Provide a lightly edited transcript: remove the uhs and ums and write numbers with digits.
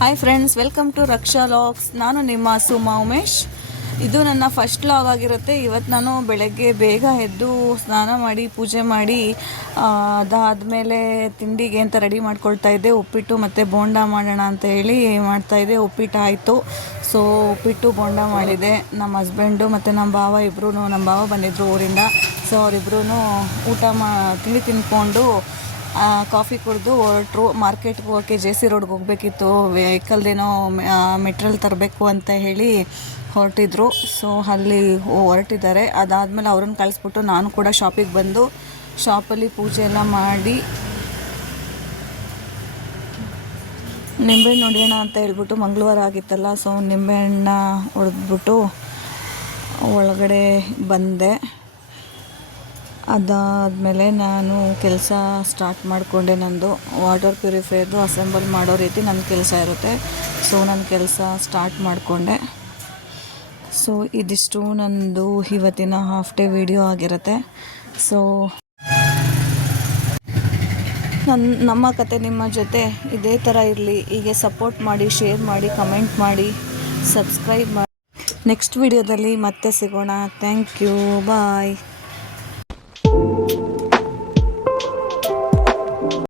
Hi friends, welcome to Raksha logs. ನಾನು ನಿಮ್ಮ ಸುಮಾ ಉಮೇಶ್. ಇದು ನನ್ನ ಫಸ್ಟ್ ಲಾಗ್ ಆಗಿರುತ್ತೆ. ಇವತ್ತು ನಾನು ಬೆಳಗ್ಗೆ ಬೇಗ ಎದ್ದು ಸ್ನಾನ ಮಾಡಿ ಪೂಜೆ ಮಾಡಿ ಅದಾದಮೇಲೆ ತಿಂಡಿಗೆ ಅಂತ ರೆಡಿ ಮಾಡ್ಕೊಳ್ತಾ ಇದ್ದೆ. ಉಪ್ಪಿಟ್ಟು ಮತ್ತು ಬೋಂಡ ಮಾಡೋಣ ಅಂತ ಹೇಳಿ ಮಾಡ್ತಾಯಿದ್ದೆ. ಉಪ್ಪಿಟ್ಟು ಆಯಿತು. ಸೊ ಉಪ್ಪಿಟ್ಟು ಬೋಂಡ ಮಾಡಿದೆ. ನಮ್ಮ ಹಸ್ಬೆಂಡು ಮತ್ತು ನಮ್ಮ ಭಾವ ಇಬ್ಬರೂ, ನಮ್ಮ ಭಾವ ಬಂದಿದ್ದರು ಊರಿಂದ. ಸೊ ಅವರಿಬ್ಬರೂ ತಿಂಡಿ ತಿಂದ್ಕೊಂಡು ಕಾಫಿ ಕುಡಿದು ಹೊರಟರು. ಮಾರ್ಕೆಟ್ಗೆ ಹೋಗೋಕ್ಕೆ JC ರೋಡ್ಗೆ ಹೋಗಬೇಕಿತ್ತು. ವೆಹಿಕಲ್ದೇನೋ ಮೆಟ್ರಿಯಲ್ ತರಬೇಕು ಅಂತ ಹೇಳಿ ಹೊರಟಿದ್ರು. ಸೊ ಅಲ್ಲಿ ಹೊರಟಿದ್ದಾರೆ. ಅದಾದಮೇಲೆ ಅವ್ರನ್ನ ಕಳಿಸ್ಬಿಟ್ಟು ನಾನು ಕೂಡ ಶಾಪಿಗೆ ಬಂದು ಶಾಪಲ್ಲಿ ಪೂಜೆ ಎಲ್ಲ ಮಾಡಿ ನಿಂಬೆಹಣ್ಣು ಹೊಡೆಯೋಣ ಅಂತ ಹೇಳ್ಬಿಟ್ಟು ಮಂಗಳವಾರ ಆಗಿತ್ತಲ್ಲ. ಸೊ ನಿಂಬೆಹಣ್ಣ ಹೊಡೆದ್ಬಿಟ್ಟು ಒಳಗಡೆ ಬಂದೆ. ಅದಾದಮೇಲೆ ನಾನು ಕೆಲಸ ಸ್ಟಾರ್ಟ್ ಮಾಡಿಕೊಂಡೆ. ನಂದು ವಾಟರ್ ಪ್ಯೂರಿಫೈಯರ್ದು ಅಸೆಂಬಲ್ ಮಾಡೋ ರೀತಿ ನನ್ನ ಕೆಲಸ ಇರುತ್ತೆ. ಸೊ ನನ್ನ ಕೆಲಸ ಸ್ಟಾರ್ಟ್ ಮಾಡಿಕೊಂಡೆ. ಸೊ ಇದಿಷ್ಟು ನಂದು ಇವತ್ತಿನ ಹಾಫ್ ಡೇ ವಿಡಿಯೋ ಆಗಿರುತ್ತೆ. ಸೊ ನಮ್ಮ ಕತೆ ನಿಮ್ಮ ಜೊತೆ ಇದೇ ಥರ ಇರಲಿ. ಹೀಗೆ ಸಪೋರ್ಟ್ ಮಾಡಿ, ಶೇರ್ ಮಾಡಿ, ಕಮೆಂಟ್ ಮಾಡಿ, ಸಬ್ಸ್ಕ್ರೈಬ್ ಮಾಡಿ. ನೆಕ್ಸ್ಟ್ ವಿಡಿಯೋದಲ್ಲಿ ಮತ್ತೆ ಸಿಗೋಣ. Thank you, bye.